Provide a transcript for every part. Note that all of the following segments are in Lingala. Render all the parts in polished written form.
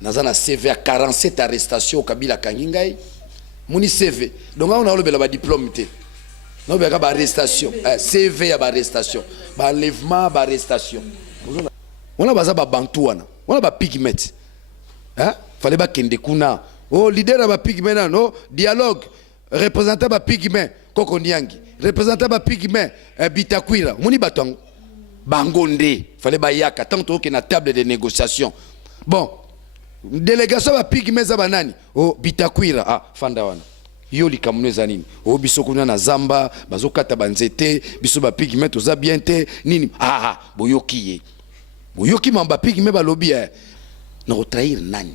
Nazana CV à 47 arrestations au Kabila Kangingai. Moni CV. Donc on a le diplôme. Non, il y a une arrestation. CV à arrestation. Enlèvement à arrestation. On a besoin de Bantouana. On a besoin de pigment. Hein? Fallait pas qu'il y ait kuna. Oh, leader a pigment. Non, dialogue. Représentant de pigment. Kokoniangi. Représentant de pigment. Bitakwira. Moni batang. Bangonde. Fallait pas yaka. Tant qu'il y a une table de négociation. Bon. Délégation de pigment zabanani. Oh, Bitakwira. Ah, Fandawana. Yoli kamuneza nini o biso kuna na zamba bazokata banzete biso ba pigment oza bien te nini boyoki mamba pigment balobi na trahir nani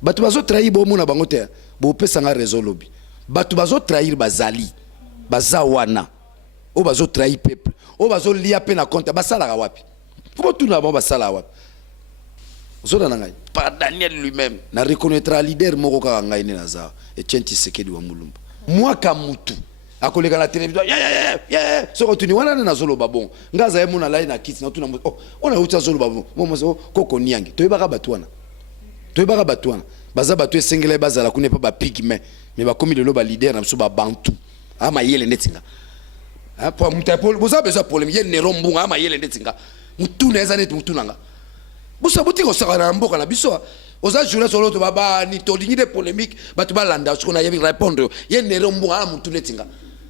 batu bazo trahir bo mona bango te bo pesa nga raison lobi batu bazo trahir bazali bazawana o bazo trahir peuple o bazo lia pe na compte basala wapi faut tout na ba basala wapi zoda na ngai par Daniel lui-même na reconnaîtra leader moko ka ngai ne naza et Tienti Sekedi wa Mulumba moi kamutu akoleka la télévision so retourner wana na zolo babon ngaza yemuna lai na kiti na tuna on a uta zolo babon mo koko niangi toyebaka batwana baza batu esengela bazala kunepa ba pigment mais ba komi lelo ba leader na so ba bantu ama yele netinga pour mutapol boza besoin problème yele ne rombunga ama yele netinga mutu neza net mutu nanga bosa buti ko saka mboka na biso oza jura solo to baba ni to dingi de polémique batu balanda ce qu'on a répondre yele ne rombunga ama mutu netinga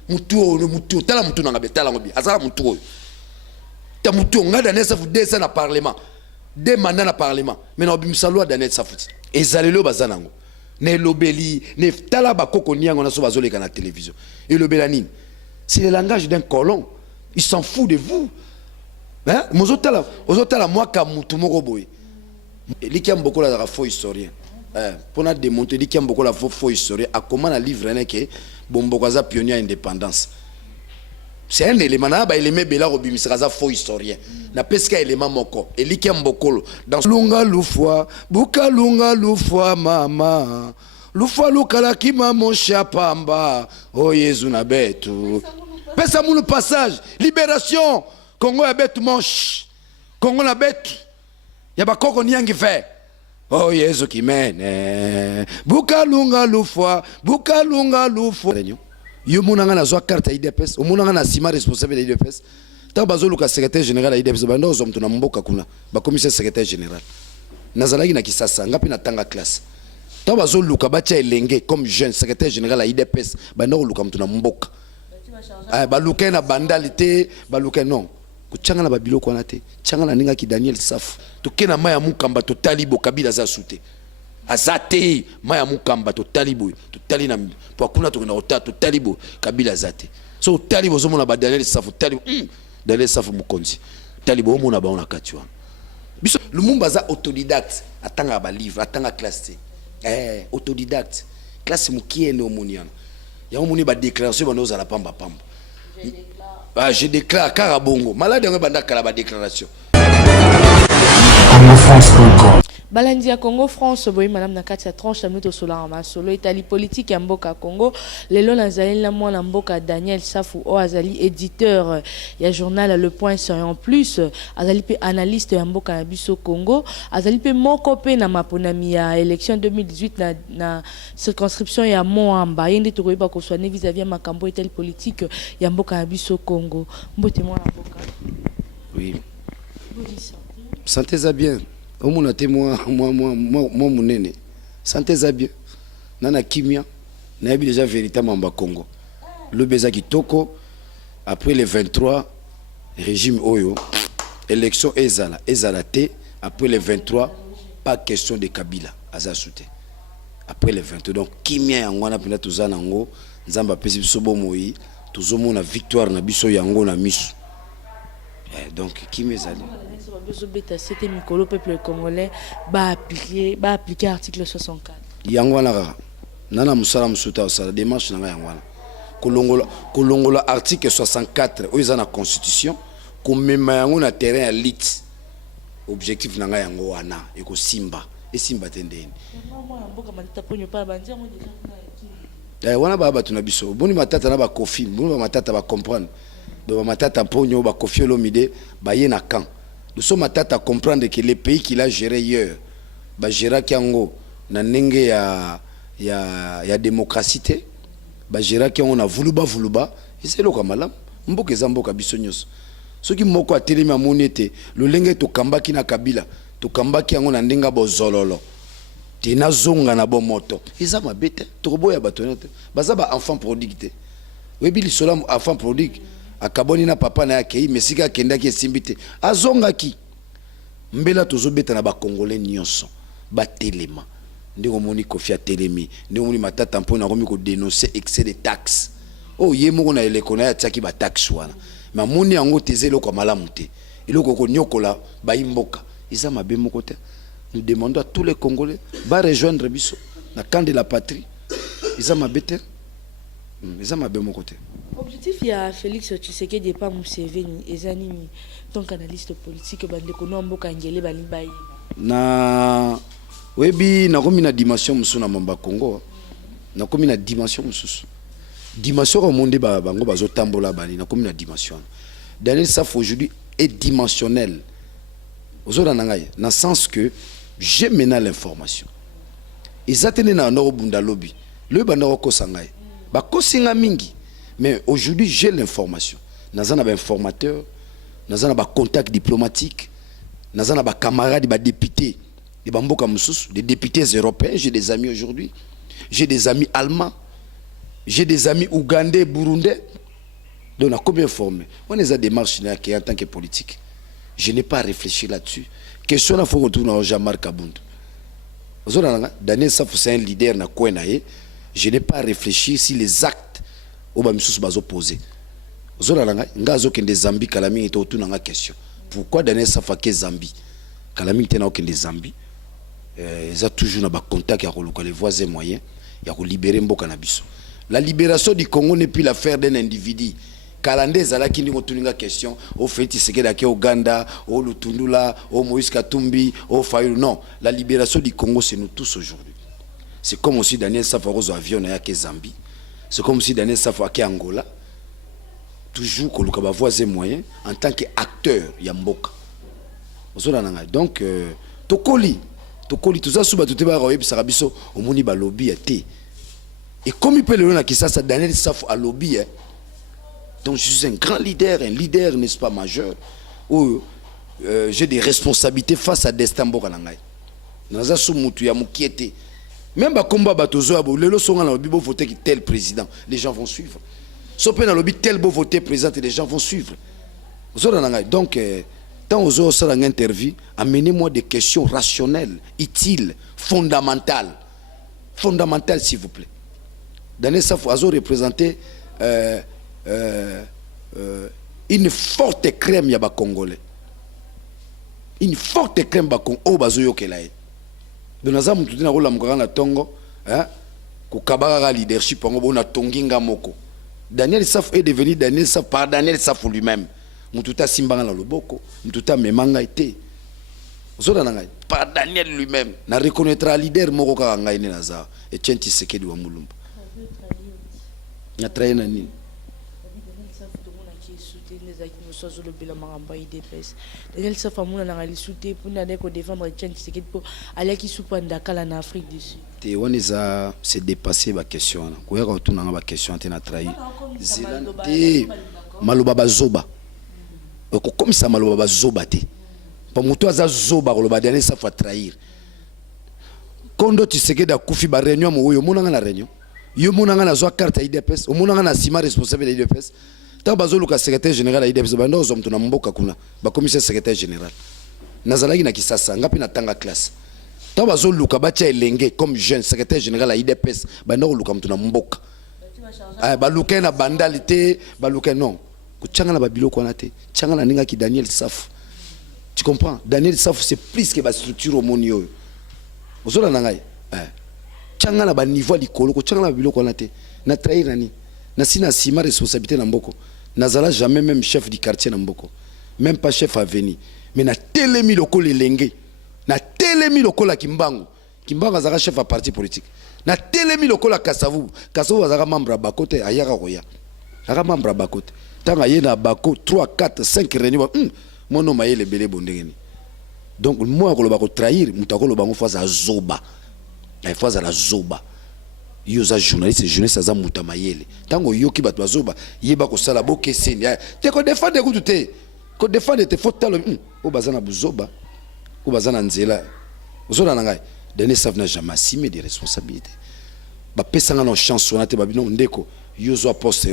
mutu tala mutu nanga betala ngobi azala mutu ta mutu ngada nesa fu desa na parlement de mandat na parlement mais na obimisa loi danet safuti ezalelo bazanango ne lobeli ne tala bakoko niango na so bazoleka na télévision et lobela nini c'est le langage d'un colon il s'en fout de vous hein ozotala moi ka mutu moko boy likiam beaucoup la faux historien pour na démonter likiam beaucoup la faux historien a comment na livre ne que bombokaza pionnier indépendance. C'est un élément na ba élément bela robimisraza faux historien na peska élément moko eliki mbokolo dans lunga lufwa buka lunga lufwa mama lufwa lukala kima monsha pamba oh Yesu na betu pesa mulu passage libération Congo ya betu monche Congo na betu ya bakoko niangi fe oh Yesu kimene buka lunga lufwa yo monanga na zwa carte IDPS o monanga na sima responsable de IDPS ta bazoluka secrétaire général IDPS bando ozomtu na mboka kuna ba commissaire secrétaire général nazalaki na Kisasa ngapi na tanga classe ta bazoluka bacha elenge comme jeune secrétaire général IDPS bando oluka mtu na mboka baluka na bandalité baluka non kuchanga na babiloko wana te changa na ninga ki Daniel Safu tokena maya mukamba to talibo kabila za sute azate maya mukamba to talibo to talina po kuna to na otato talibo kabila zate so talibo zo mona ba Daniel Safu talibo Daniel Safu mukonzi talibo mona ba ona katiwa biso lumumba za autodidacte atanga ba livre atanga classe autodidacte classe mukiene omoniana ya omoni ba déclaration ba noza la pamba je déclare Karabongo malade on banda kala ba déclaration Balandi ya Congo France boy madame na kati ya tranche minuto sola ma solo itali politique ya mboka Congo lelo nazali na mwana mboka Daniel Safu o azali éditeur ya journal Le Point sur en plus azali pe analyste ya mboka na biso Congo azali pe moko pe na maponami ya élection 2018 na circonscription ya Moamba yende to koyeba ko soane vis-à-vis ya makambo itali politique ya mboka na biso Congo mbote mwana mboka oui sentez-vous bien Omuna te moi munene sentez-vous bien nana kimia na yebi déjà véritablement Congo le beza kitoko après le 23 régime oyo élection ezala te après le 23 pas question de Kabila aza soute après le 22 donc kimia yango na pina tozana ngo nzamba pesi biso bomoi tozomona victoire na biso yango na misu donc qui mes alliés c'était Mikolo peuple congolais ba appliquer article 64 yangwana nana musala musuta osala démarche nanga yangwana kolongola article 64 oyo na constitution komema yango na terrain ya lit objectif nanga yango wana eko simba esimba tendeni wana baba tuna biso boni matata na ba kofi boni matata ba comprendre donc matata ponyo ba kofiolo mide ba yena camp nous sommes matata comprendre que les pays qu'il a géré hier bagera kiango na ndenge ya démocratie te bagera kiango na vuluba eseloka malamu mboka eza mboka biso nyonso soki moko atelemi amoni ete lolenge tokambaki na Kabila tokambaki yango na ndenge bozololo te nazonga na bomoto eza mabe te tokoboya bato te baza ba enfant prodigue te webi lisola enfant prodigue akaboni na papa na yake mesika akendaki esimbi te azongaki mbela tozobeta na bakongolais nyonso batelema ndenge omoni Kofi atelemi ndenge omoni Matata mpona akomi kodénoncer excès de taxes ye moko na eleko na ya tiaki ba taxe wana ma moni yango teze eloko malamu te eloko konyokola bayimboka eza mabe moko te. Nous demandons à tous les Congolais de rejoindre biso na camp de la patrie eza mabe te eza mabe moko te. Objectif ya Félix Tshisekedi pas Museveni eza nini donc analyste politique bandeko no mboka ngele balibayi na webi nakomi na dimension musu na mamba Congo nakomi na dimension mususu dimension au monde bango bazotambola bani nakomi na dimension. Daniel Saf aujourd'hui est dimensionnel ozora nangai na sens que j'ai maintenant l'information ezatene na no bunda lobi le banda ko sangai ba kosinga mingi mais aujourd'hui j'ai l'information nazana ba informateur nazana ba contact diplomatique nazana ba camarades ba députés de bamboka mususu des députés européens. J'ai des amis aujourd'hui, j'ai des amis allemands, j'ai des amis ougandais, burundais. Donc on a combien formé on les a démarches en tant que politique. Je n'ai pas réfléchi là-dessus. Question il faut retourner à Jean-Marc Kabund. Daniel Saf c'est un leader na Kwenaye. Je n'ai pas réfléchi si les actes au bamisus bazo posé. Ozolanga ngazo kende Zambie kalami était autour na question. Pourquoi Daniel Saf a que Zambie? Kalami était na kende Zambie. Ils ont toujours na ba contact ya koluka les voisins moyens ya ko libérer mboka na biso. La libération du Congo n'est plus l'affaire d'un individu. Kalandé zalaki ndingo tuninga question au Félix Tshisekedi à Uganda, au Lutundula, au Moïse Katumbi, au Fayulu. Non, la libération du Congo c'est nous tous aujourd'hui. C'est comme aussi Daniel Saf a avion à Zambie. C'est comme si Daniel Saf a Angola. Toujours que le voisin moyen en tant qu'acteur yamboka. Donc tokoli tout ça suba tout ba royebi sarabiso omoni ba lobby été. Et comme il peut le dire ça Daniel Saf a lobby. Donc je suis un grand leader, n'est-ce pas, majeur, où j'ai des responsabilités face à destin bokanangai. Naza sumutu ya mukiete. Même ba combat batozo abo lelo songa na bibo voter tel président, les gens vont suivre. Sopé na lobby tel beau voter président, les gens vont suivre. Donc tant aux autres ça interview, amenez-moi des questions rationnelles, utiles, fondamentales. Fondamentales s'il vous plaît. Daniel Saf Azo représenté une forte crème yaba congolais, une forte crème bakong o bazoyo kelae de naza mutu na rola mukanga na tongo ko kabara leadership ngo bona tonginga moko. Daniel Saf est devenu Daniel Saf par Daniel Saf lui-même. Mutu ta simbanga na loboko mutu ta memanga été zoda nanga par Daniel lui-même na reconnaîtra leader moko ka ngai ni naza et Tchenti Sekedi wa mulumba na traîna ni Daniel Saf amuna na ngali souté pour na ko défendre Tchenti Sekedi pour aller qui soupanda kala na Afrique du Sud. Te woniza c'est dépasser ba question na ko yaka tuna ba question te na trahi te maloba bazoba ko komisa maloba bazoba te pa mutu aza zoba ko loba Daniel Saf a trahir kondo Tshisekedi akufi ba réunion mo yo monanga na réunion yo monanga na zo carte IDPS o monanga na sima responsable de IDPS. Tant bazoluka secrétaire général aide biso bando zo mtuna mboka kuna ba commissaire secrétaire général nazalaki na Kisasa ngapi na tanga classe tant bazoluka bacha elenge comme jeune secrétaire général aide pes bando luka mtuna mboka ba luka na bandalité ba luka non kuchanga na babilo kona te changa na ninga ki Daniel Saf. Tu comprends? Daniel Saf c'est plus que ba structure au monio ozola na ngai changa na ba niveau likolo ko changa na babilo kona te na trahir nani na sina sima responsabilité na mboko nazala jamais même chef du quartier na mboko même pas chef avenue mais na telemi lokolo elenge na telemi lokolo kimbangu azaka chef à parti politique na telemi lokolo kasavu azaka membre bakote ayaka roya aka membre bakote tanga ye na bako 3 4 5 réunions mono mayele belé bondengeni donc moi ko loba ko trahir mutako loba ngo faza zoba na faza la zoba yo za journaliste jeunesse za muta mayele tango yoki bato bazoba yeba ko sala bo keseni te ko défendre ko tout ko défendre te faut talo o bazana buzoba o bazana nzela ozona na ngai Daniel Saf n'a jamais assumé des responsabilités ba pesanga no chance on a te babino ndeko yo zo poste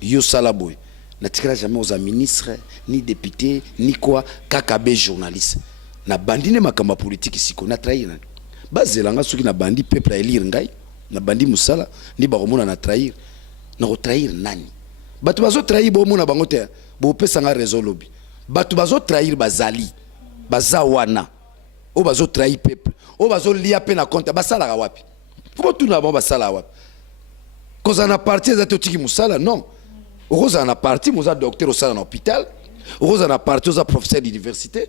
yo sala boy na tikala jamais aux ministres ni députés ni quoi KKB journaliste na bandine makamba politique siko na trahir na bazelanga soki na bandi peuple a élire ngai na bandi musala ni ba komona na trahir na ko trahir nani batu bazo trahir bo mona bango te bo pesanga raison lobby batu bazo trahir bazali bazawana o bazo trahir peuple o bazo lia pe na compte basala ka wapi faut tout na ba basala wapi koza na parti za totiki musala non oza na parti muza docteur au sala na hôpital oza na parti oza professeur d'université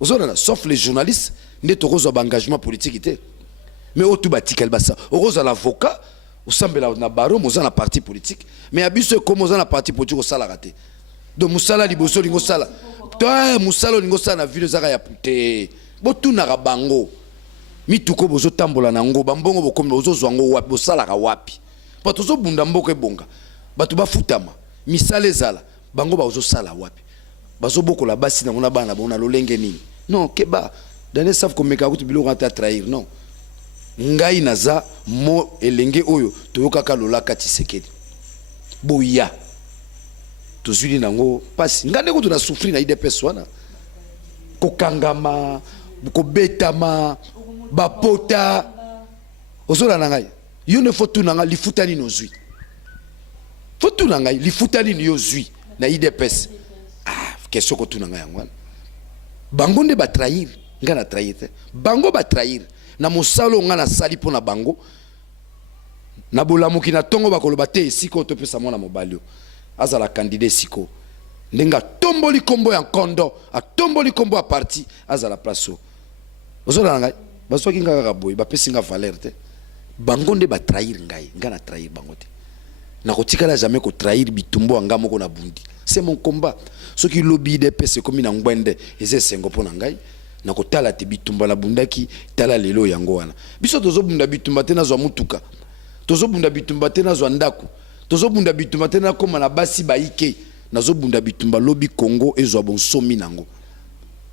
oza sauf les journalistes n'est oza ba engagement politique mais au tout batikal basa oza l'avocat au sambela na baro muza na parti politique mais abiso comme oza na parti politique au sala raté donc musala liboso lingo sala toi musala lingo sala na ville zaka ya puté botu na bango mituko bozo tambola na ngo bambongo bokombe ozo zwango wapi bosala ka wapi pato zo bunda mboko ebonga batu bafutama misale zala bango bazo sala wapi bazo bokola basi na ngona bana bona lolenge nini non keba Daniel Saf komeka kutu bilo rata trahir non ngai naza mo elenge oyo toyokaka lolaka Tshisekedi boya tozuli nango pasi ngande kutu na souffrir na IDPS wana kokangama kobetama bapota ozola na ngai yo ne faut tout na ngai lifutani nozui faut tout na ngai lifutani ni yozui na IDPS question ko tout na ngai yangwana bango nde ba trahir ngana trahir te bango ba trahir na mosalo ngana sali pona bango na bolamuki na tongo bakoloba te siko to pesa mona mobalio azala candidat siko ndenga tomboli kombo ya kondo a tomboli kombo a parti azala place ozola ngai basoki ngaka boy ba pesinga valeur te bango nde ba trahir ngai ngana trahir bango te na kotikala jamais ko trahir bitumbo anga moko na bundi c'est mon combat ce qui lobby de pese comme na ngwende eze sengo pona ngai na kotala te bitumba na bundaki tala lelo yango wana biso tozo bunda bitumba te na zo mutuka tozo bunda bitumba te na zo ndako tozo bunda bitumba te na koma na basi baike na zo bunda bitumba lobby Congo ezo bonsomi nango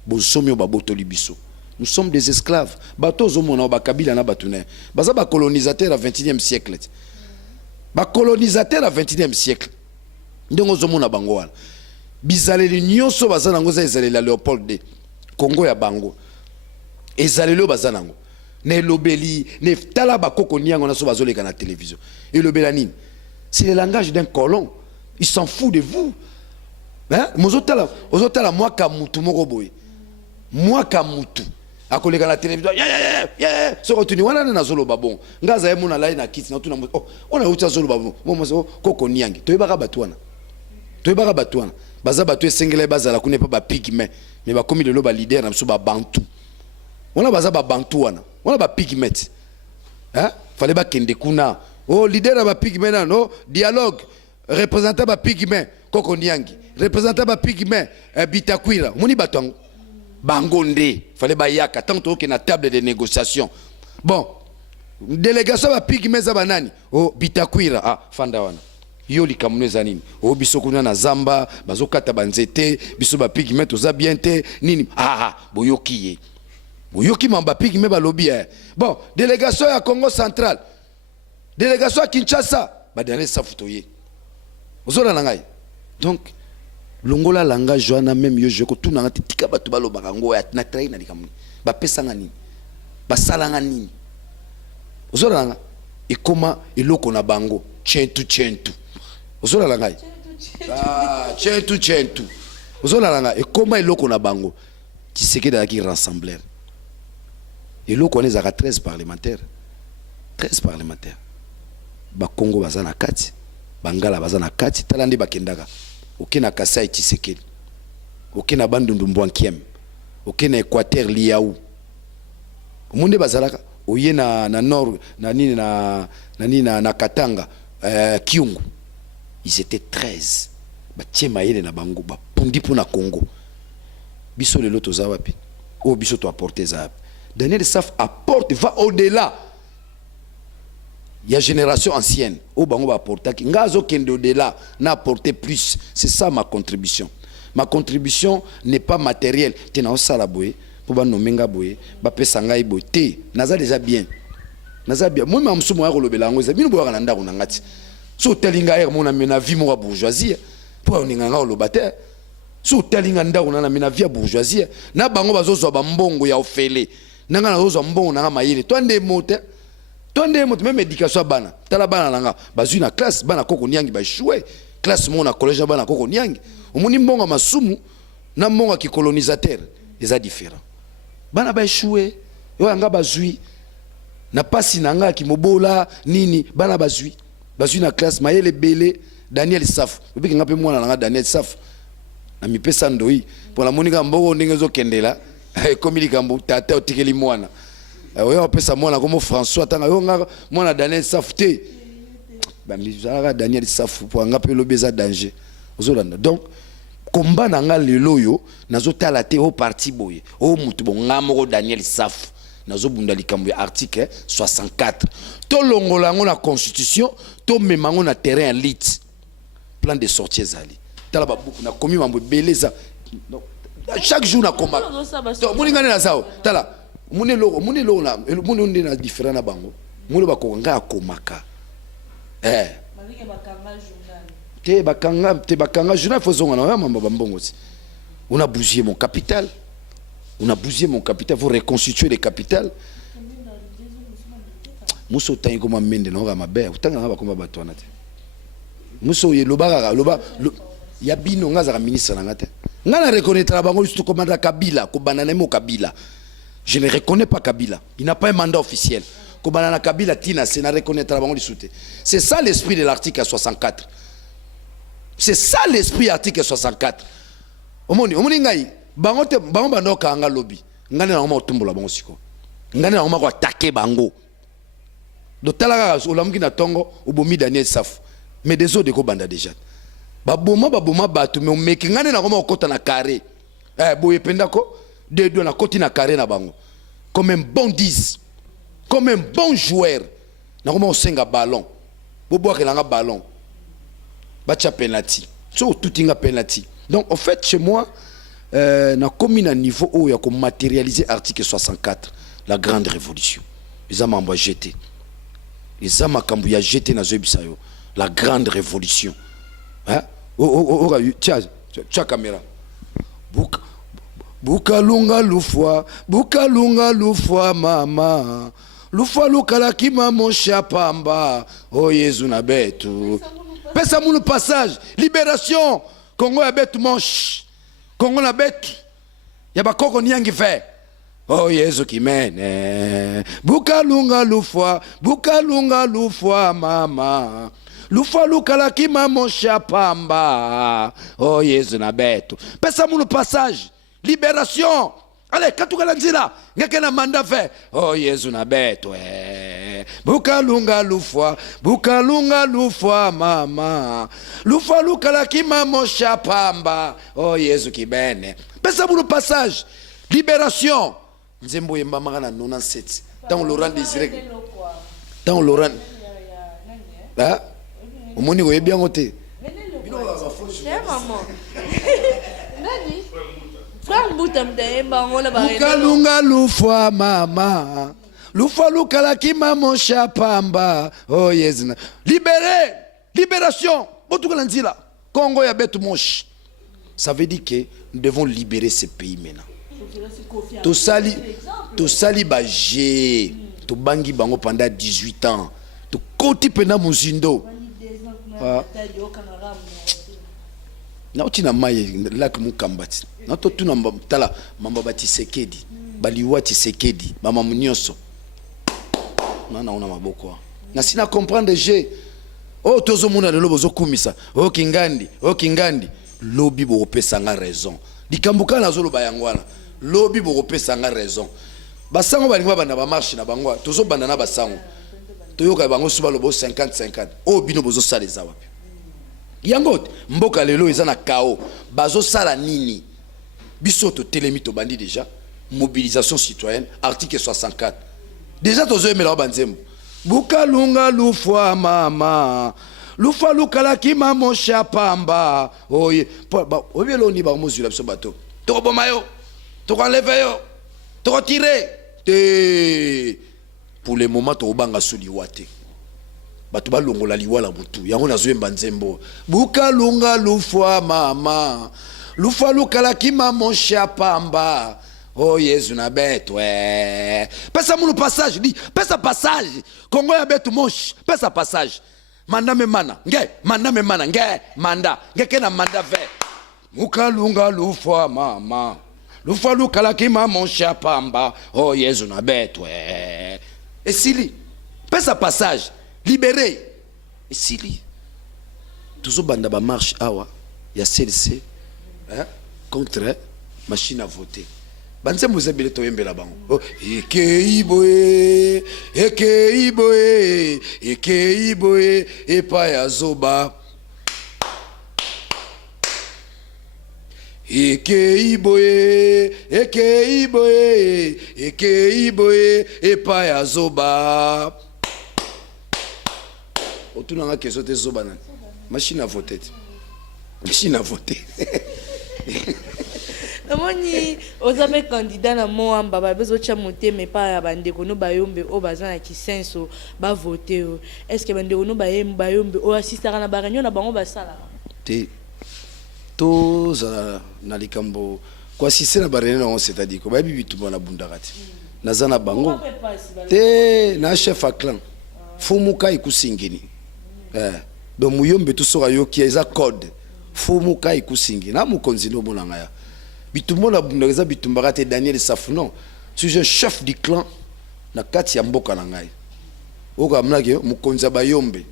bonsomi o babotoli biso. Nous sommes des esclaves. Bato zomona ba kabila na batune. Baza ba colonisateur à 21e siècle. Ba colonisateur à 21e siècle. Ndongo zomona bango wana. Bizaleli nyonso baza nango za ezaleli la Léopold II. Congo ya bango. Ezaleli baza nango. Ne lobeli, ne tala ba koko nyango na so bazoleka na télévision. Et lobela nini? C'est le langage d'un colon. Il s'en fout de vous. Hein? Mozotala moi kamutu moko boy. Moi kamutu. Akoleka la télévision so rotuni wana na zolo babon ngaza ye mona lai na kiti na tuna ona uta zolo babon mo koko niangi toyebaka batwana baza batu esengele bazala kune pa ba pigme mais ba komi lelo ba leader na so ba bantu ona baza ba bantu wana ba pigmet hein fallait ba kende kuna leader ba pigme na no dialogue représentant ba pigme koko niangi représentant ba pigme Bitakwira moni batango bangonde fallait bayaka tant que na table de négociation bon délégation ba pigme za banani Bitakwira fanda wana yo likamneza nini biso kuna na zamba bazokata banzete biso ba pigme to za bien te nini boyoki mamba pigme ba lobby bon délégation ya Congo central délégation à Kinshasa ba Daniel Saf toye ozola na ngai donc longola langa joana même yo je ko tuna ngati tika batu baloba ngo ya na train na likamuni ba pesanga nini ba salanga nini ozola nga ekoma eloko na bango chentu ozola la ngai chentu ozola nga ekoma eloko na bango Tshisekedi aki rassembleur eloko on ezaka 13 parlementaires ba Congo bazana kati bangala bazana kati talandi bakendaka okena Kasai Tshisekedi okena bandundu mbwankiem okena Équateur liaou monde bazalaka oye na nord na nini na Katanga Kiungu ils étaient 13 ba tiema yele na bango ba pundi pona Congo biso lelo toza wapi au biso to apporter ça. Daniel Saf apporte, va au-delà. Il y a génération ancienne au bango va apporter qui ngazo kende au-delà n'a apporté plus. C'est ça ma contribution. Ma contribution n'est pas matérielle. Tena au salaboé pour ba nomenga boé, ba pesa ngai boé. Té, naza déjà bien. Naza bien. Moi ma msumo ya kolobela ngo za bino boya na ndako na ngati. So telinga er mona mena vie mo bourgeoisie. Pour oninga nga olobate. So telinga ndako na mena vie bourgeoisie. Na bango bazozwa ba mbongo ya ofele. Nanga nazozwa mbongo na mayele. Twande mote. Twande mote même éducation bana. Tala bana nanga bazui na classe bana koko niangi ba échouer. Classe mo na collège bana koko niangi. Omoni mbongo masumu na mbongo ki colonisateur. Eza différent. Bana ba échouer. Yo anga bazui. Na pasi nanga ki mobola nini bana bazui. Bazui na classe mayele belé Daniel Saf. Biki ngape mwana nanga Daniel Saf. Na mipesa ndoi. Pour la monika mbongo ndenge zo kendela. Comme il gambo tata otikeli mwana. Oyo pesa mwana comme François tanga yo nga mwana Daniel Saf te. Ba mizara Daniel Saf pour ngape lo beza danger. Ozolanda. Donc combat nanga lelo yo nazo tala te au parti boye. O mutu bo ngamoko Daniel Saf. Nazo bunda likambo ya article 64. To longola ngo na constitution, to memango na terrain en lit. Plan de sortie zali. Tala ba buku na komi mambo beleza. Donc chaque jour na combat. Donc moni ngane na sao. Tala moni lo na moni ndi na différent na bango. Moni ba ko nga komaka. Malike bakanga journal. Te bakanga journal faisons na mambo bambongo. On a bousillé mon capital. On a bousillé mon capital, faut reconstituer les capitales. Muso tangi koma mende na nga mabe, utanga nga bakoma batwana te. Muso ye loba ya bino nga za ministre na ngate. Nga na reconnaître bango juste commandant Kabila, ko banana mo Kabila. Je ne reconnais pas Kabila. Il n'a pas un mandat officiel. Ko banana Kabila tina, c'est na reconnaître bango lisute. C'est ça l'esprit de l'article 64. C'est ça l'esprit de l'article 64. Omoni ngai bango bando kanga lobby ngane na ngoma otumbola bango siko ngane na ngoma ko attaquer bango do talaka olamuki na tongo obomi Daniel Saf mais des autres de ko banda déjà baboma batu mais omeki ngane na ngoma okota na carré boye penda ko de na koti na carré na bango comme un bon 10 comme un bon joueur na ngoma osenga ballon bobo ke nga ballon bacha penalty so tout inga penalty. Donc en fait chez moi na commune à niveau où il y a comme matérialiser article 64 la grande révolution ils ont m'envoyé jeter ils ont m'envoyé jeter na zobisayo la grande révolution hein tiens caméra bukalunga lufwa mama lufwa lukala kima mon chapamba oh Yesu na betu pesa mulu passage libération Congo ya betu manche Congo na betu ya bakoko niangi fe oh Yesu kimene bukalunga lufwa mama lufwa lukala kima mosha pamba oh Yesu na betu pesa mulu passage libération allez katukala nzila ngeke na manda fe oh Yesu na betu bukalunga lufwa mama lufwa lukala kima mosha pamba oh Yesu kibene pesa bulu passage libération nzembo yemba magana 97 tant Laurent Désiré tant Laurent omoni oye bien ngote bukalunga lufwa mama Lufa lukala kima mosha pamba oh Yesu libéré libération botukala nzila Congo ya betu moshi. Ça veut dire que nous devons libérer ce pays maintenant. To sali baje to bangi bango pendant 18 ans to koti pena muzindo na utina maye lak mukambati na to tuna tala mamba bati sekedi baliwati sekedi mama munyoso na una maboko na sina comprendre je oh tozo muna lelo bozo kumisa oh kingandi lobi bo pesa nga raison dikambuka na zolo bayangwana lobi bo pesa nga raison basango balinga bana ba marche na bangwa tozo banda na basango toyoka bango suba lobo 50-50 oh bino bozo sala za wapi yango mboka lelo eza na kao bazo sala nini biso to telemi to bandi déjà mobilisation citoyenne, article 64. Déjà, tu as mis banzembo. Bukalunga lufwa mama. Lufa lukala kima monsha pamba. Oye. Oye, l'on y va mesure ce bateau. Tu as mayo. Tu as enlevé yo. Tu as tiré. Pour le moment, tu as banga suli wate. Bato ba longola liwala butu. Yango na zuemba nzembo. Bukalunga lufwa mama. Lufa lukala kima monsha pamba. Oh Jésus na bête ouais. Pesa mon passage dit, pesa passage. Congo ya bête moche, pesa passage. Manda me mana, manda me mana, manda, kena manda ve. Mukalunga lufwa mama. Lufwa lukala kima mon chapamba. Oh Jésus na bête ouais. Et sili, pesa passage, libéré. Et sili. Toujours banda ba marche awa, ya CLC hein, contre machine à voter. Banse muzebile to yembela bango. Ekeiboe, ekeiboe, ekeiboe, epa ya zoba. Ekeiboe, ekeiboe, ekeiboe, epa ya zoba. Otuna nga keso te zoba nani. Machine à voter. Machine à voter. Namoni ozabe candidat na moamba ba bezo cha moteme pa ya bandeko no bayombe o bazana kisenso ba voter. Est-ce que bandeko no bayombe o assistera na ba réunion na bango ba sala? Te to za na likambo kwa sisi na ba réunion c'est-à-dire ko ba bibitu na bundakati. Nazana bango. Te na chef a clan. Fumuka ikusingini. Donc muyombe to sora yo ki eza code. Fumuka ikusingini. Na mukonzi no bonanga ya. Bitumona bundageza bitumbarate Daniel Safounon. Je suis un chef du clan na kati ya mboka na ngai. Oka mlage mukonza bayombe.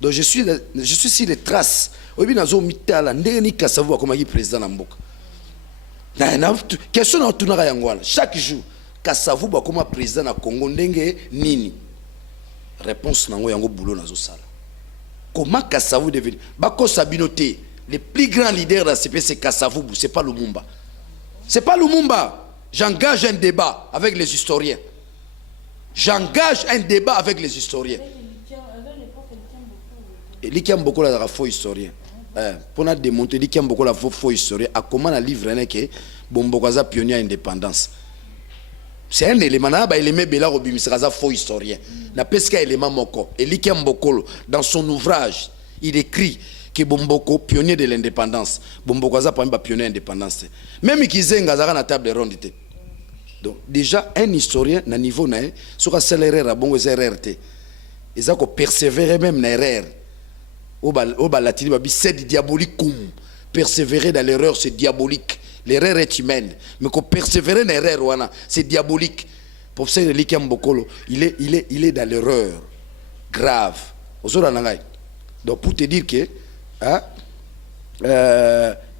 Donc je suis sur les traces. Obi nazo mitala ndeni kasavu akoma ki président na mboka. Na question na tunaka yangwana. Chaque jour kasavu bakoma président na Congo ndenge nini? Réponse nango yango boulot nazo sala. Comment kasavu devenu bako sabinoté les plus grands leaders de la CP c'est Kasavubu, c'est pas Lumumba. C'est pas Lumumba. J'engage un débat avec les historiens. J'engage un débat avec les historiens. Et lui qui aime beaucoup la faux historien. Pour nous démontrer, lui qui aime beaucoup la faux historien, à comment la livre que Bombokaza pionnier à l'indépendance. C'est un élément, il aimait Bela Robimisaza faux historien. N'a pas ce élément moko. Et lui qui aime beaucoup dans son ouvrage, il écrit que Bomboko, pionnier de l'indépendance. Bomboko a pas pionnier de l'indépendance. Même Kizenga a na table ronde. Donc déjà un historien na niveau na sur accélérer à bon RRT. Ils ont persévérer même na erreur. Oba latini babi c'est diabolique comme persévérer dans l'erreur c'est diabolique. L'erreur est humaine, mais qu'on persévérer dans l'erreur c'est diabolique. Pour ça Likiam Bokolo, il est dans l'erreur grave. Donc pour te dire que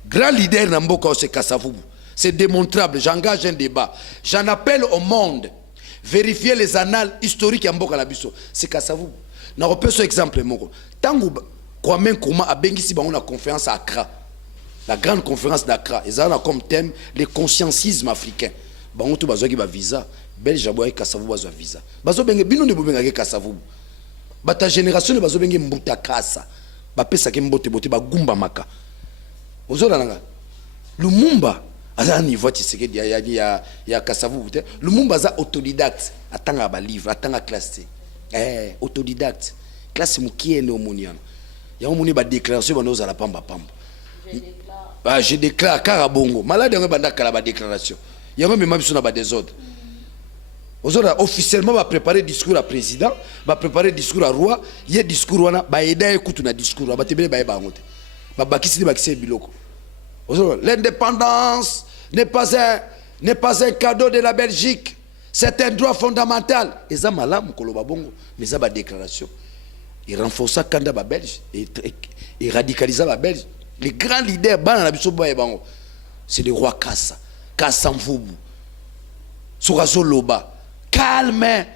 grand leader Namboka c'est Kasavubu. C'est démontrable, j'engage un débat. J'en appelle au monde, vérifier les annales historiques Namboka Labiso. C'est Kasavubu. N'a pas ce exemple moko. Tangu Kwame Nkrumah a bengisi bango na conférence à Accra. La grande conférence d'Accra, ils ont comme thème le conscientisme africain. Bango tout bazo ki ba visa, Belge aboy Kasavubu bazo visa. Bazo benge bino ne bobenga ke Kasavubu. Bata génération bazo benge mbuta kasa. Ba pesa ke mbote bote ba gumba maka. Ozola nanga. Lumumba aza niveau Tshisekedi ya Kasavubu te. Lumumba za autodidacte, atanga ba livre, atanga classe. Autodidacte. Classe mukie ne omoniana. Ya omoni ba déclaration bano za la pamba pamba. Je déclare Karabongo. Malade on banda kala ba déclaration. Ya même biso na ba désordre. Ozola officiellement va préparer discours à président, va préparer discours à roi, il y a discours wana ba eda écoute na discours ba tebele ba ba ngote. Ba bakisi bakisi biloko. Ozola l'indépendance n'est pas un cadeau de la Belgique, c'est un droit fondamental. Eza malamu koloba bongo, mais ça ba déclaration. Il renforça kanda ba belge et radicalisa ba belge. Les grands leaders bana na biso ba bango. C'est le roi Kassa, Kassa Mvubu. Sourazo Loba. Calme,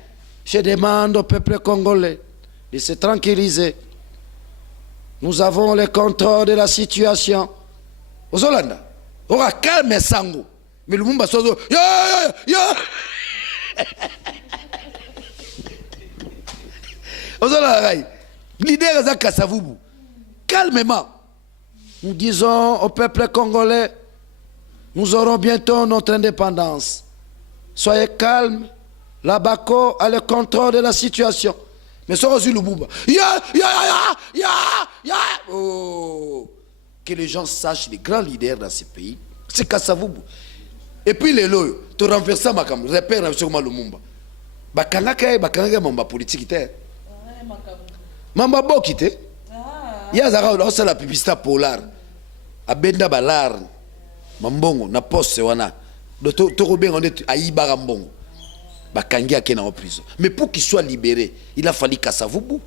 je demande au peuple congolais de se tranquilliser. Nous avons le contrôle de la situation. Aux Hollande, on va calmer Sango. mais Lumumba sozo ya ozola rai leader za Kasavubu calmement nous disons au peuple congolais nous aurons bientôt notre indépendance, soyez calmes, la Bako a le contrôle de la situation. Mais ça aussi Lumumba oh, que les gens sachent les grands leaders dans ce pays c'est Kasavubu. Et puis les lois, tu renverses ma cam, repère avec comment Lumumba. Bakangaka mamba politique té. Mamba bokité. Ya zara on la publicité polar. Abenda balar. Mambongo na poste wana. To robenga on est aïba mbongo. Bakangi akena en prison. Mais pour qu'il soit libéré, il a fallu Kasavubu.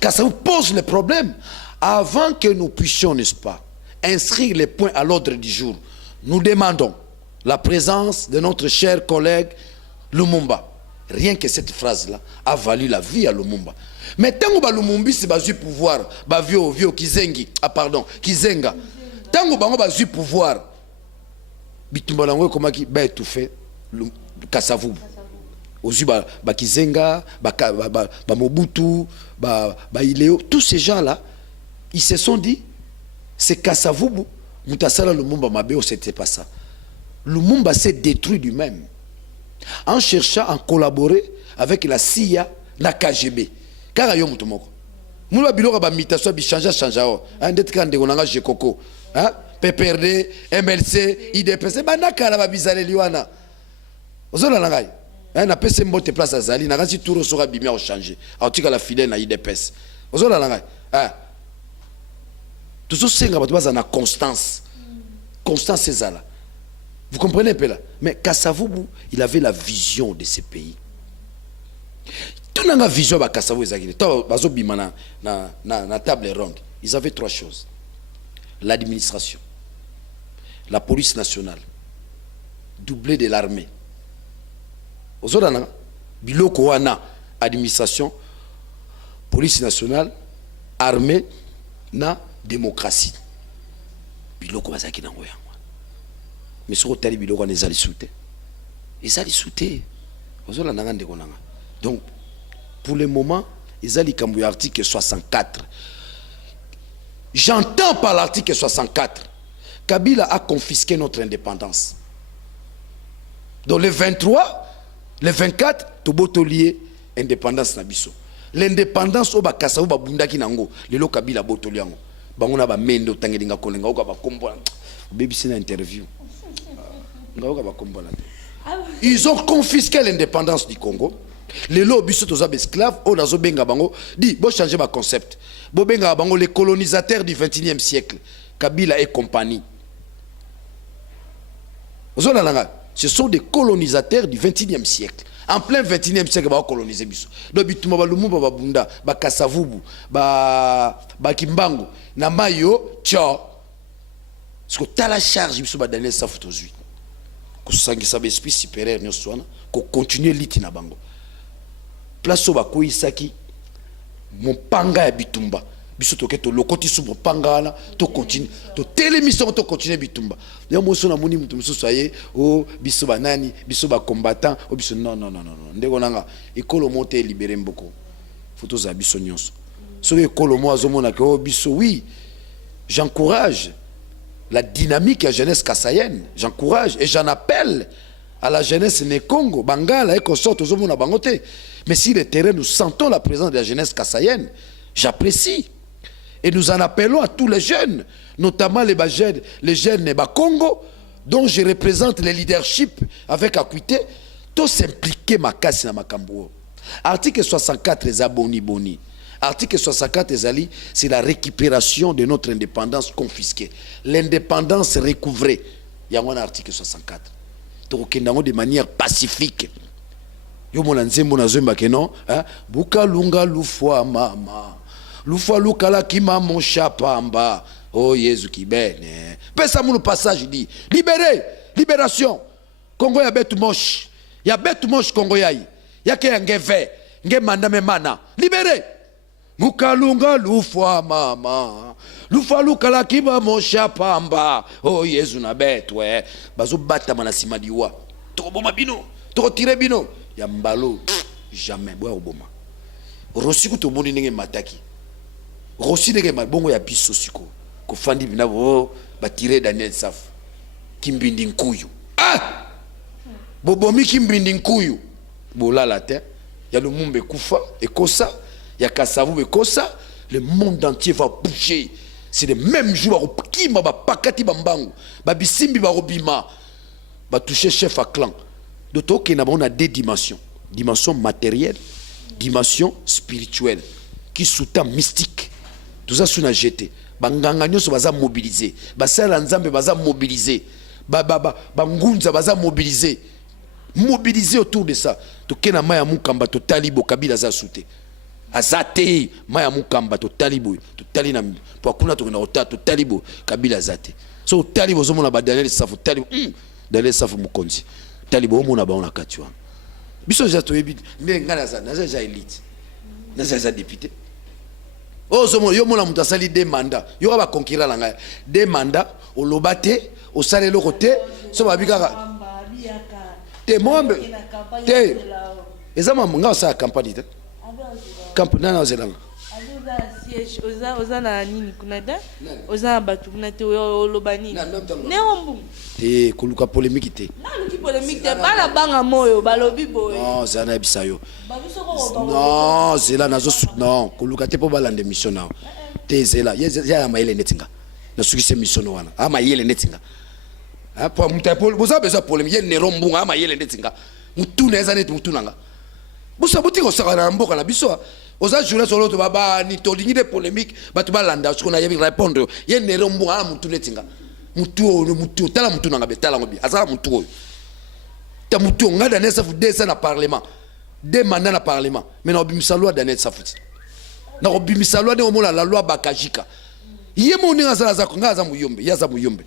Kasavubu pose le problème avant que nous puissions, n'est-ce pas, inscrire les points à l'ordre du jour. Nous demandons la présence de notre cher collègue Lumumba. Rien que cette phrase-là a valu la vie à Lumumba. Mais tant que Lumumba c'est basu pouvoir, vio Kizengi, Kizenga. Tant que basu pouvoir, bitumba langwe comment qui ba étouffé Kasavubu. Ozu ba Kizenga, ba Mobutu, ba Ileo, tous ces gens-là, ils se sont dit c'est Kasavubu, Mutasala Lumumba Mabeo, c'était pas ça. Lumumba s'est détruit lui-même en cherchant à collaborer avec la CIA, la KGB. Car il y a un peu de temps. Moula bilora ba mitation bi chanja un det kan de onanga Jekoko, hein, PPRD, MLC, IDPC, ba nakala ba bizale liwana. Ozola langai. Hein, na pese mbote place azali, na kasi touro sera bimia au changer. Autika la fidèle na IDPS. Ozola langai. Hein. Tout ça c'est na constance. Constance c'est ça là. Vous comprenez un peu là? Mais Kasavubu, il avait la vision de ce pays. Tout le monde a la vision de Kasavubu. Na table ronde. Ils avaient trois choses. L'administration, la police nationale, doublé de l'armée. Aux autres, biloko wana administration, police nationale, armée, na démocratie. Biloko bazaki na ngoya. Mais ce que biloko on les a sauté. Ils allaient sauter. Donc, pour le moment, ils allaient comme l'article 64. J'entends par l'article 64, Kabila a confisqué notre indépendance. Donc le 23, le 24, Toboto lié indépendance nabiso. L'indépendance au bakasa ou babundaki nango, le lo Kabila botoliango. Bangona ba mendo tangelinga kolenga ou ba kombo. Baby c'est une interview. Ils ont confisqué l'indépendance du Congo. Les lobbies sont aux esclaves. On a benga bango. Dit, bon changer ma concept. Bon benga bango les colonisateurs du 21e siècle. Kabila et compagnie. Ce sont des colonisateurs du 21e siècle. En plein 21e siècle, ils ont colonisé. Donc, bituma ba Lumumba ba Bunda, ba Kasavubu, ba Kimbangu, na mayo, tchao. Parce que t'as la charge, ils sont ba Daniel Safutozui. Que ça esprit supérieur nous soit que continuer liti na bango place ba ko isaki mon panga ya bitumba biso to keto lokoti su mon panga na to continue to télémission to continuer bitumba ya moso na moni mutu muso aye o biso ba nani biso ba combattant o biso non ndeko nanga ekolo monte libérer mboko photo za biso nyonso so ekolo mo azomona ke o biso oui j'encourage la dynamique de la jeunesse kassayenne. J'encourage et j'en appelle à la jeunesse Nekongo, Bangala et consorts aux hommes Bangote. Mais si le terrain, nous sentons la présence de la jeunesse kassayenne, j'apprécie. Et nous en appelons à tous les jeunes, notamment les jeunes Congo, dont je représente le leadership avec acuité, tous s'impliquer ma casse dans ma cambo. Article 64, les abonnés boni. Article 64, c'est la récupération de notre indépendance confisquée. L'indépendance recouvrée. Il y a un article 64. Donc, de manière pacifique. Yo mona nzembo na zemba ke non, buka lunga lufwa mama. Lufwa lukala kima mon chapamba. Oh Jésus qui bene. Pesa mon passage dit libéré, libération. Congo ya betu moche. Ya betu moche Congo yayi. Ya ke ngeve, nge manda me mana. Libéré. mukalunga lufwa mama lufa lukala kiba mosha pamba oh yesu na betwe bazo bata mana sima diwa to boma bino to tire bino ya mbalo jamais boya oboma rosi ku to moni ndenge mataki rosi ndenge mabongo ya biso siko ko fandi bina bo batire Daniel Safu kimbindi nkuyu bobomi kimbindi nkuyu bolala te ya lumumbe kufa ekosa ya kasavu ekosa le monde entier va bouger c'est le même jour bakima bapakati bambangu babisimbi barobima ba toucher chef à clan d'autant qu'il a a deux dimensions matérielle dimension spirituelle qui sous-tend mystique tout ça sous jeté banganga nyoso baza mobiliser basala nzambe baza mobiliser bangunza baza mobiliser autour de ça to kena maya mukamba to talibo kabila za soute azate maya mukamba to talibo to talina po kuna to na ota to talibo kabila zate so talibo zo mona ba Daniel Safu talibo Daniel Safu mukonzi talibo mona ba on akati wa biso ja to ebi ngana za na za elite na za député oh zo yo mona mutasali des mandats yo ba conquérir la nga des mandats au lobate au salé le côté so ba bikaka te mombe te ezama nga sa campagne te campagne na zelanga siège oza na nini kunada oza batu kunate olobani neombu te koluka polémique te na luki polémique te bala banga moyo balobi boy non ça na bisayo non zela nazo non koluka te po balande mission na te zela ya maile netinga na sukise mission wana ama yele netinga pour mutapol boza besoin polémique ne rombunga ama yele netinga mutuna eza net mutunanga bosa botiko sakana mboka na biso oza journée solo to baba ni to ligne de polémique batu balanda ce qu'on a yebi répondre ye ne rombunga ama mutune tinga mutu tala mutunanga betala ngobi azaka mutu ta mutu ngada Daniel Safu desa na parlement des mandats na parlement mais na obimisa loi Daniel Safu na obimisa loi de omona la loi bakajika ye moni ngazala za ngaza muyombe yaza muyombe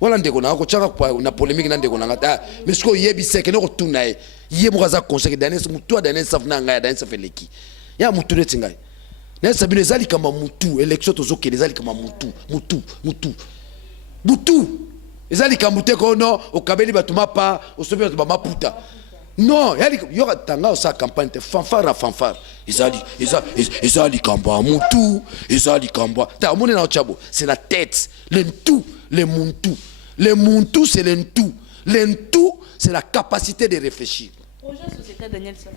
wala ndeko na ko changa na polémique na ndeko na ngata mais ce ko yebi seke no tuna ye mo kaza conseiller Daniel mutu Daniel Safu na ngaya Daniel Safu leki ya mutu netinga na sabine zali kama mutu élection tozo ke zali kama mutu ezali kamute ko no okabeli batuma pa osobe batuma maputa non yali yo tanga o sa campagne te fanfare ezali kamba mutu ezali kamba ta mone na chabo c'est la tête le muntu c'est le tout c'est la capacité de réfléchir projet société Daniel Safu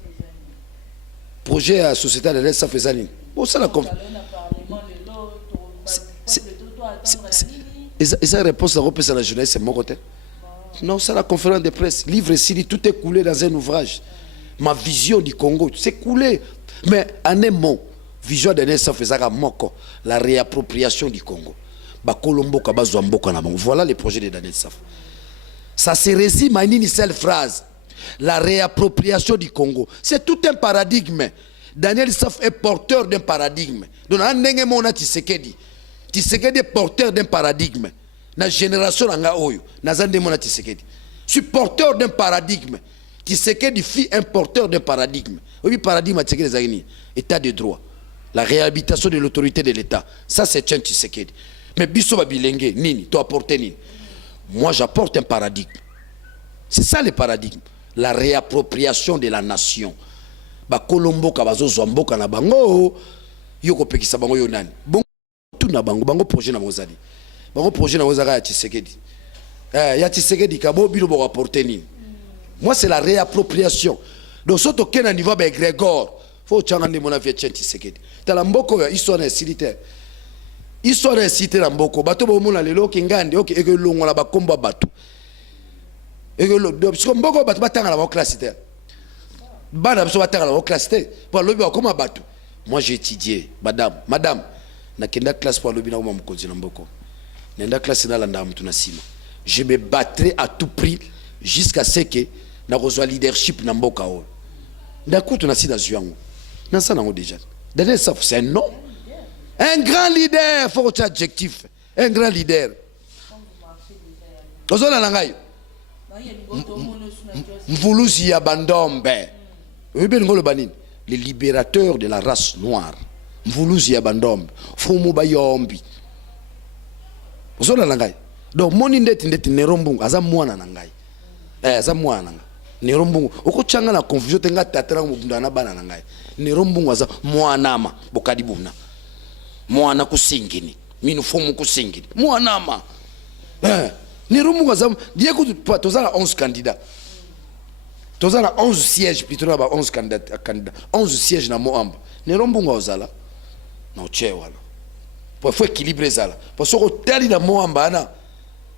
projet à société Daniel Safu zali bon ça la et sa réponse à repérer la jeunesse, c'est mon côté. Non, c'est la conférence de presse. Livre ici, tout est coulé dans un ouvrage. Ma vision du Congo, c'est coulé. Mais en un mot, vision de Daniel Safu moko, la réappropriation du Congo. Voilà les projets de Daniel Safu. Ça se résume à une seule phrase. La réappropriation du Congo. C'est tout un paradigme. Daniel Safu est porteur d'un paradigme. Donc, en un mot, on a Tshisekedi. Tshisekedi est porteur d'un paradigme. La génération nanga oyo, nazande mona Tshisekedi. Je suis porteur d'un paradigme. Tshisekedi fit un porteur d'un paradigme. Oui, paradigme Tshisekedi zagini, état de droit. La réhabilitation de l'autorité de l'État. Ça c'est un Tshisekedi. Mais biso babilenge nini, toi apporter nini. Moi j'apporte un paradigme. C'est ça le paradigme. La réappropriation de la nation. Ba Kolombo kabazo zomboka na bango yoko pekisa bango yo nani. Tout na bango projet na mozali bango projet na mozaka ya Tshisekedi ya Tshisekedi kabo bilo bo rapporter nini moi c'est la réappropriation donc soto kena niveau ba Grégor faut changa ndi mona vie Tshisekedi tala mboko ya histoire na silitaire na mboko bato bo mona lelo kingande ok eke longola ba komba bato eke lo do parce que mboko bato batanga la classe te bana biso batanga la classe te pour lobi ba koma bato moi j'ai étudié madame na kenda classe pour lobina koma mukonzi na mboko nenda classe na landa mtu na sima je me battrai à tout prix jusqu'à ce que na reçoit leadership na mboka o ndakutu na sida zuyango na ça nango déjà Daniel Safu c'est un nom un grand leader faut que adjectif un grand leader ozona nangayo mvulusi ya bandombe ebe ngolo banini le libérateur de la race noire mvuluzi ya bandombe fumu bayombi ozolanda ngai donc moni ndeti Nero Mbungu aza mwana na ngai aza mwana na ngai Nero Mbungu okochanga na confusion tenga tatela mubunda na bana na ngai Nero Mbungu aza mwanama bokadibuna mwana kusingini minu fumu kusingini mwanama Nero Mbungu aza dieko tozala 11 candidats tozala 11 sièges plutôt na ba 11 candidats 11 sièges na Moamba Nero Mbungu ozala na ochewana pour faut équilibrer ça là parce que tali na Moamba na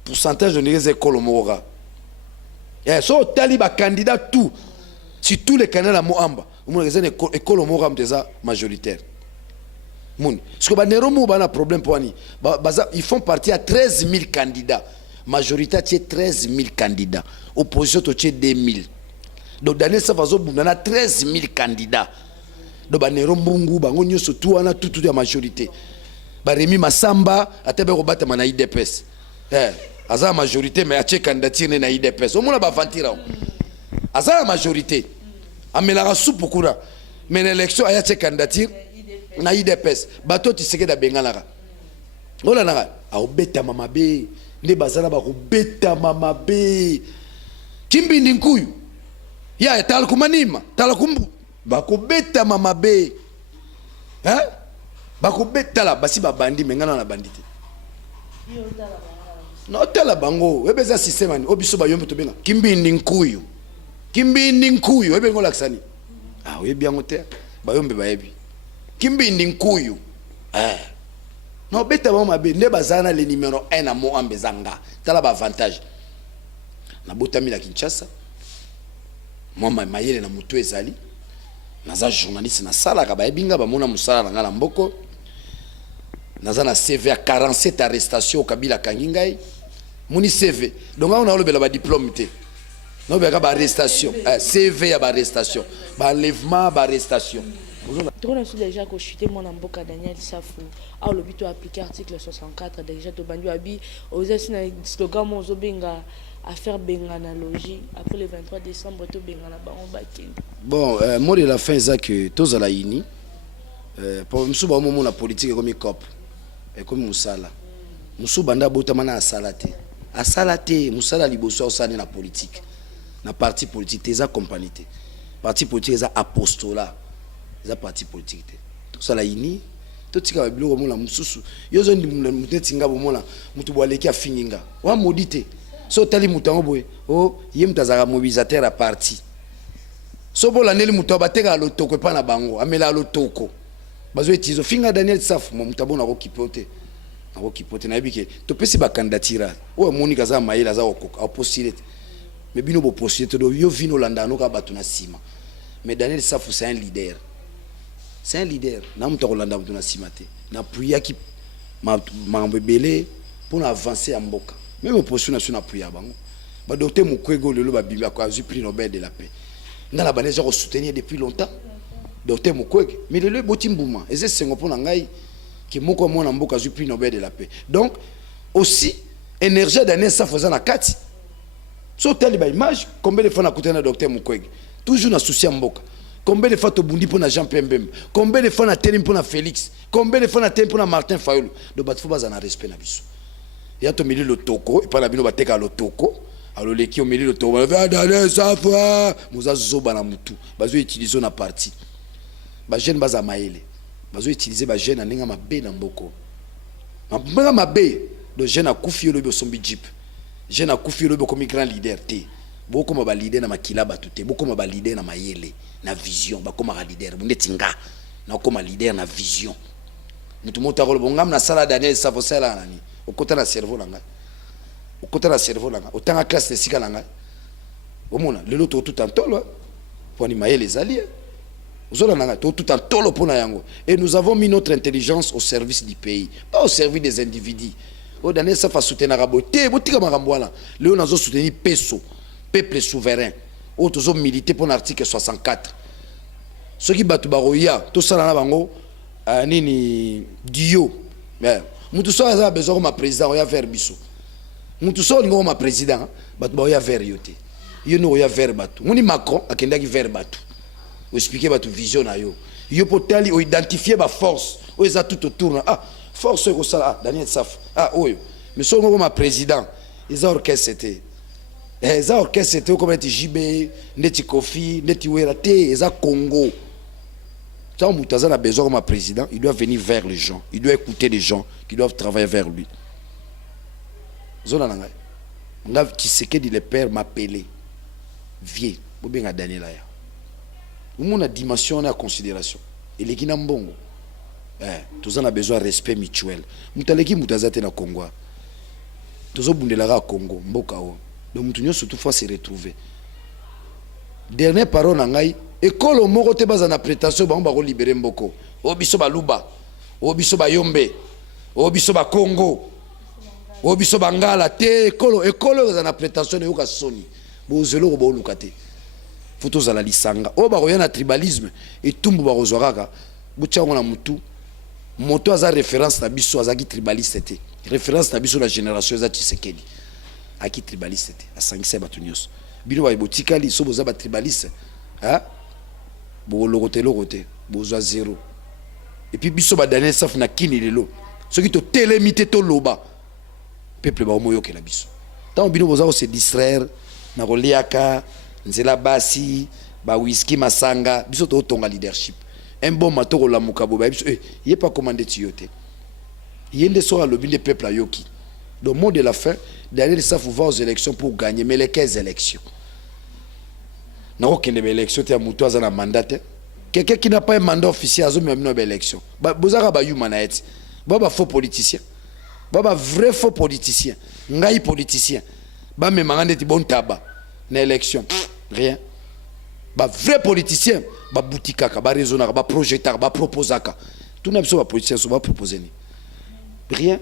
pourcentage de les écoles mora so tali ba candidat tout si tous les candidats à Moamba on les écoles mora déjà majoritaire mon parce que ba Nero Mbungu ba na problème pour ani ils font partie à 13 000 candidats majorité c'est 13 000 candidats opposition to 2 000 donc Daniel Savazo on a 13 000 candidats donc ba Nero Mbungu bango nyoso tout ana tout la majorité ba Remi Masamba atebe ko batama na IDPS aza majorité mais ache candidature na IDPS o mona ba vantira aza la majorité amelaka soupe kura mais l'élection aya che candidature na IDPS bato tiseke da bengalaka ola naka a obeta mamabe nde bazala ba ko beta mamabe kimbindi nkuyu ya talkumanima talakumbu ba ko beta mamabe bako betala basi ba bandi mengana na bandite no tala bango webeza système ani obiso ba yombe to benga kimbindi nkuyu webe ngola ksani webi yango te ba yombe ba yebi kimbindi nkuyu no beta ba mabe nde bazana le numéro 1 na Moamba zanga tala ba avantage na botami la Kinshasa mama mayele na mutu ezali naza journaliste na sala ka ba yebinga ba mona musala na ngala mboko naza na CV à 47 arrestations au Kabila Kangingai muni CV donc on a le ba diplôme te no ba ba arrestation CV à ba arrestation ba enlèvement ba arrestation on a déjà chuté mon amboka Daniel Safou a le but appliquer article 64 déjà to bandu abi aux slogan mon zobenga à faire benganalogie après le 23 décembre to bengana ba on bakindi bon mot de la fin ça que tozala ini pour msuba moment la politique comme cop et comme musala musuba nda botama na asalate musala liboso osane na politique na parti politique teza compagnie parti politique za apostolat za parti politique tout ça la ini to tika ba biloko mona mususu yozo ndi mutetinga bomona mutu bwaleki afinginga wa modité so tali mutango boye ye mutazaka mobilisateur à parti so bola neli mutu abateka lotoko pa na bango amela lotoko bazo etizo finga Daniel Safou mutabona ko kipote na yebike to pesi ba candidature Monica za maila za a postuler mais bino bo postuler to yo vino landa no ka batu na sima mais Daniel Safou c'est un leader na mutu ko landa batu na sima te na puya ki mambo belé pour avancer en mboka même opposition nationale puya bango ba docteur Mukwege lelo ba bimba ko azu prix Nobel de la paix ngala baneza ko soutenir depuis longtemps docteur Mukwege mais le botimbuma et c'est sengo pour ngai qui moko mona mboka azu prix Nobel de la paix donc aussi énergie Daniel Safou za na kati so tali ba image combien de fois na kutana docteur Mukwege toujours na souci mboka combien de fois to bundi pour na Jean Pierre Mbemba combien de fois na teli pour na Félix combien de fois na teli pour na Martin Fayulu do bat fo baza na respect na biso ya to mili lotoko et pas la bino bateka lotoko alors les qui ont mili lotoko va Daniel Safou muza zoba na mutu bazo utiliser na parti ba jeune baza maele bazo utiliser ba jeune aninga mabe na mboko mabanga mabe do jeune akufi lo bi sombi jeep jeune akufi lo bi comme grand leader te boko ma ba leader na makila batute boko ma ba leader na mayele na vision ba comme leader bundetinga na comme leader na vision mutu mota ko bongam na sala Daniel Safou sala nani okota na cerveau langa otanga classe de sika langa omona lelo to tout en tolo pour animer les alliés ozola nanga to tout en tolo pona yango et nous avons mis notre intelligence au service du pays pas au service des individus o Daniel Safou soutenir raboté botika makambo wana lelo nazo soutenir peuple souverain o tozo militer pour l'article 64 ceux qui batu baroya to sala na bango nini dio mais mutu so aza besoin comme président oya vers biso mutu so ngo comme président batu ba oya vers yote yo no oya vers batu muni Macron akendaki vers batu expliquer votre vision na yo yo potali o identifier ba force o eza tout autour ah force ko sala ah Daniel Saf ah oyo mais so ngo ma président eza orchestre c'était eza orchestre c'était comme était JB ndeti Kofi ndeti Wera te eza Congo. Tant Moutaza a besoin comme président, il doit venir vers les gens, il doit écouter les gens qui doivent travailler vers lui. Zona nanga. Nga Tshisekedi le père m'appelé. Vieux, bobenga Daniel aya. On a dimension à considération. Et les Guinéens mbongo. Tous on a besoin de respect mutuel. Moutaleki Moutaza te na Congo. Tous on bundelara Congo, mboka o. Donc Moutunyo surtout fois se retrouver. Dernière parole nangai. École moko te baza na prétention ba ko libérer mboko o biso ba luba o biso ba yombe o biso ba Congo o biso ba ngala te école baza na prétention yo ka soni bo zelo bo lukate photos za la lisanga o ba ko yana tribalisme et tumbu ba kozwaka butcha ngona mutu moto aza référence na biso azaki tribaliste te référence na biso la génération za Tshisekedi aki tribaliste te asangisa ba tunyos bino ba botikali so boza ba tribaliste hein. Bo logote bozwa zéro et puis biso ba Daniel Saf na kini lelo ce qui to télémité to loba peuple ba moyo ke la biso tant bino boza se distraire na koliaka nzela basi ba whisky masanga biso to tonga leadership un bon mato la muka boba biso il est pas commandé tioté yende so alobi le peuple ayoki donc mot de la fin Daniel Saf va aux élections pour gagner mais les 15 élections. Non, aucune élection, tu as un mandat. Quelqu'un qui n'a pas un mandat officiel, a même une élection. Vous avez un humain, vous avez un faux politicien. Vous avez un vrai faux politicien. Un vrai politicien. Vous avez un bon tabac. Une élection. Rien. Vous avez un vrai politicien. Vous avez un boutique, vous avez un raisonneur, vous avez un projecteur, vous avez un proposeur. Tout le monde est politicien, vous avez proposer. Rien.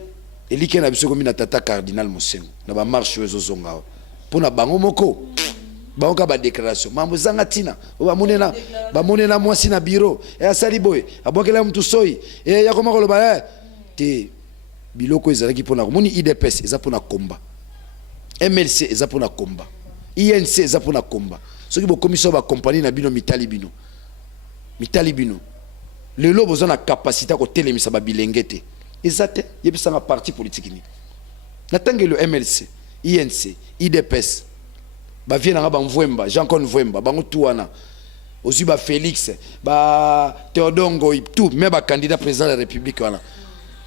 Et lui qui a un tata cardinal Mosengo. Vous avez une marche aux Zonga. Pour la bango moko. Baoka ba déclaration mambo zanga tina ba monena mwasi na bureau e asali boy abokela mtu soi e yakoma koloba te biloko ezalaki pona komoni IDPS eza pona komba MLC eza pona komba INC eza pona komba soki bo commission ba compagnie na bino mitali bino lelo boza na capacité ko telemisa ba bilengete ezate yebisa na parti politique ni natangelo MLC INC IDPS ba viena nga ba Mvwemba Jean-Claude Mvwemba bango tuana ozi ba Félix ba Théodongo tout même ba candidat président de la République voilà.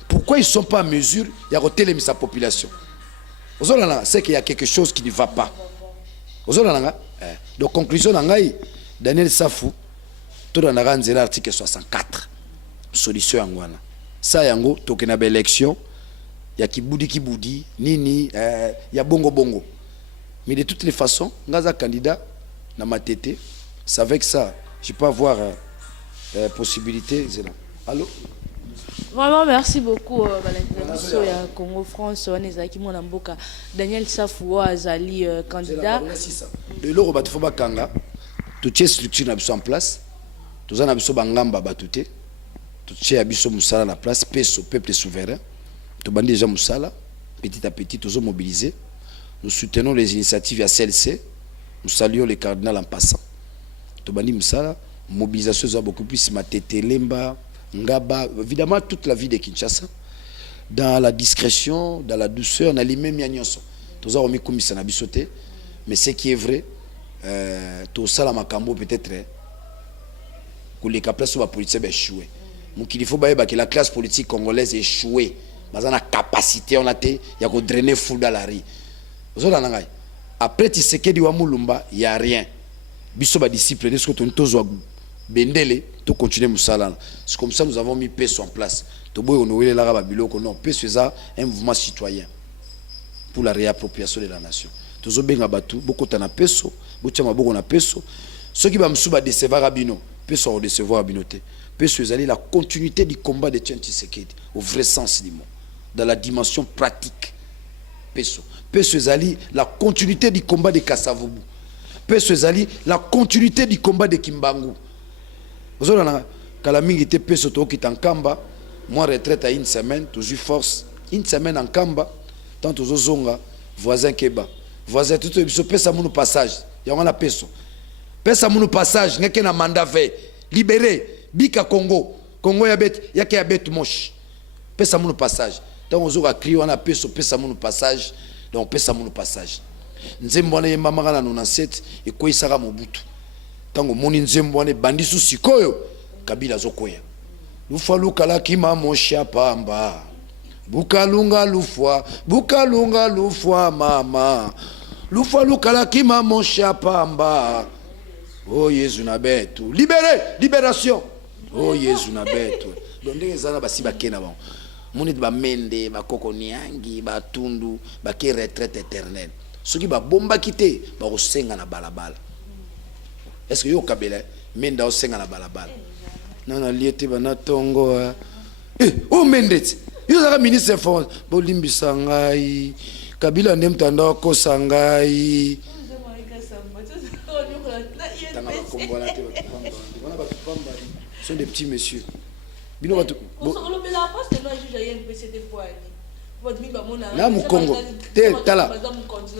Pourquoi ils sont pas en mesure ya retelemisa sa population ozolana c'est qu'il y a quelque chose qui ne va pas ozolana donc conclusion ngai Daniel Safou to na nzela article 64 solution yangwana ça yango tokena ba élection ya kibudi nini ya bongo. Mais de toutes les façons, Ngaza candidat dans ma tête, c'est avec ça, je peux avoir possibilité. Allô? Vraiment, merci beaucoup. L'intervention à Congo France, on est avec mon amboka Daniel Safou Azali candidat. Le loro bat foba kanga, toute structure n'a en place, tous en abiso bangamba batute, tout chez abiso musala la place, peso peuple souverain, tout bandi déjà musala, petit à petit tous mobilisés. Nous soutenons les initiatives à CLC. Nous saluons le cardinal en passant. Tobani Moussala, mobilisation soit beaucoup plus Matete, Lemba, Ngaba, évidemment toute la vie de Kinshasa. Dans la discrétion, dans la douceur, dans les mêmes miagnoso. Tous avons mis comme ça n'a bisoté. Mais ce qui est vrai, tout ça la makambo peut-être que les capables sont politiques échoués. Donc il faut que la classe politique congolaise échouée. Mais on a capacité, on a été, il y a qu'on drainer foule dans la rue. Après Tshisekedi wa Mulumba, il n'y a rien. Biso ba disciple, est-ce que tu as bendele, tu continues musala. C'est comme ça que nous avons mis PESO en place. Tu boy honorer la raba biloko non, PESO c'est un mouvement citoyen pour la réappropriation de la nation. Tu zo benga batu, boko tana PESO, bochama boko na PESO. Ceux qui va msuba décevoir Abino, PESO va décevoir Abinoté. PESO c'est la continuité du combat de Tshisekedi au vrai sens du mot, dans la dimension pratique. PESO Ezali, la continuité du combat de Kassavubu. PESO Ezali, la continuité du combat de Kimbangu. Vous avez Kalamingi était PESO qui est en Kamba, moi retraite à une semaine, toujours force, une semaine en Kamba, tant aux Zonga, voisin Keba. Voisin tout le monde, PESO mon passage, il y a un PESO. pesa munu passage ngeke na mandat ve libéré bika Congo ya bet yake ya bet moche pesa munu passage donc ozoka cri wana pesa munu passage donc pesa munu passage nzembo wana yemba makana 97 ekoisaka Mobutu tango moni nzembo wana bandisu sikoyo Kabila zokoya lufa lukala kima mosha pamba bukalunga lufwa mama lufa lukala kima mosha pamba oh Yesu na betu libération oh Yesu na betu donc ndenge zana basi bakena ba moni ba mende ba kokoniangi ba tundu ba ke retraite éternelle soki ba bomba kité ba kosenga na balabala est-ce que yo Kabila menda osenga na balabala non liete bana tongo oh Mendet yo zaka ministre France bolimbisa ngai Kabila ndem tanda ko sangai sont des petits messieurs bino batu na Mukongo te tala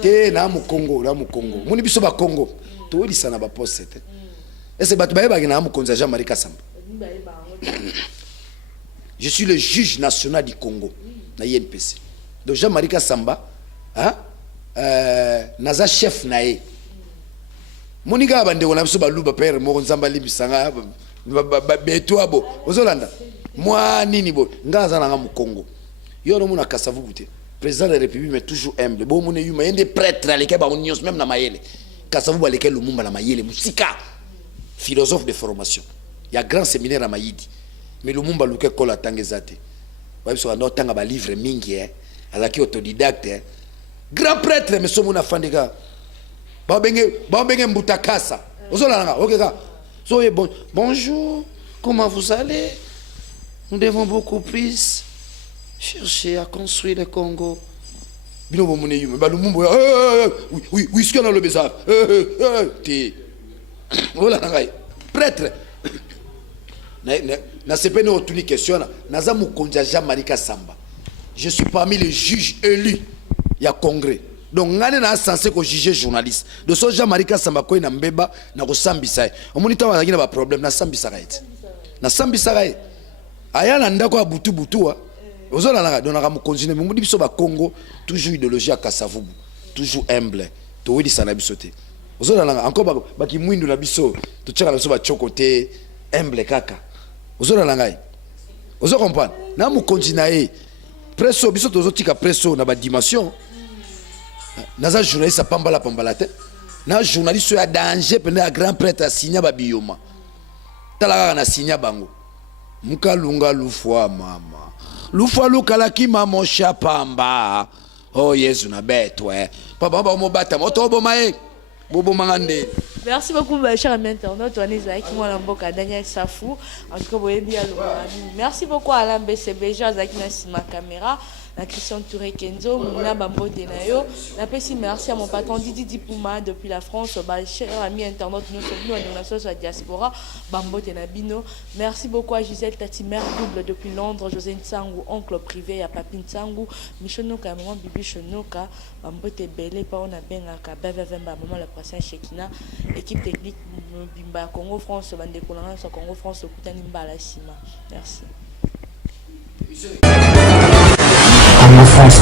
te na Mukongo moni biso ba Congo to welisa na ba poste te est-ce batu ba yeba na Mukonza Jean-Marie Kasamba. Je suis le juge national du Congo na INPC donc Jean-Marie Kasamba naza chef nae monika bande wona biso baluba père moko nzamba limbisanga beto abo ozolanda moi nini bo ngaza na Mukongo yo no mona Kasavubu te président de la République mais toujours humble bo mona yuma yende prêtre aleke ba nyos même na mayele Kasavubu aleke lumumba na mayele musika philosophe de formation il y a grand séminaire à Mayidi mais Lumumba luke kola tangezate ba biso ndo tanga ba livre mingi alaki autodidacte grand prêtre mais so mona fandika ba benge mbutakasa ozolanga okeka so bonjour comment vous allez nous devons beaucoup plus chercher à construire le Congo bino bomone yume ba Lumumba oui ce qu'on a le bezar ti voilà ngai prêtre na sepene otuni question naza mukonja Jean-Marie Kasamba je suis parmi les juges élus ya congrès donc ngane na censé ko juger journaliste de so Jean-Marie Kasamba ko na mbeba na ko sambisa omoni tawa na ba problème na sambisa right na sambisa right aya na ndako ya butu ozola na donaka mu continuer mu biso ba Congo toujours idéologie ya Kasavubu toujours humble to wili sana biso te ozola na encore ba ki mwindu na biso to tshaka na biso ba chokote humble kaka ozola na ngai ozo comprendre na mu continuer presso biso tozo tika presso na ba dimension naza journaliste pambala te na journaliste ya danger pene ya grand prêtre signa ba bioma talaka na signa bango mukalunga lufwa mama lufwa lukala kima mosha pamba oh Yesu na betwe papa ba mo bata moto bomae bobo mangande. Merci beaucoup, cher ami internaute. On est avec moi, Daniel Safou. En tout cas, merci beaucoup à Alain BCB, avec ma caméra. La Christian Touré Kenzo, Mouna Bambo Denayo. Merci à mon patron Didi Dipouma depuis la France, cher ami internaute, nous sommes à diaspora, Bambo Denabino. Merci beaucoup à Gisèle Tati, mère double depuis Londres, José Ntsangou, oncle privé à Papine Ntsangou, Michonoka, maman Bibi Chonoka, Bambo Tebele, Paona Bengaka, Bevemba, maman la prochaine Shekina, équipe technique Bimba, Congo France, Bande Kolana, Congo France, Kutanimba la Sima. Merci. Congo France.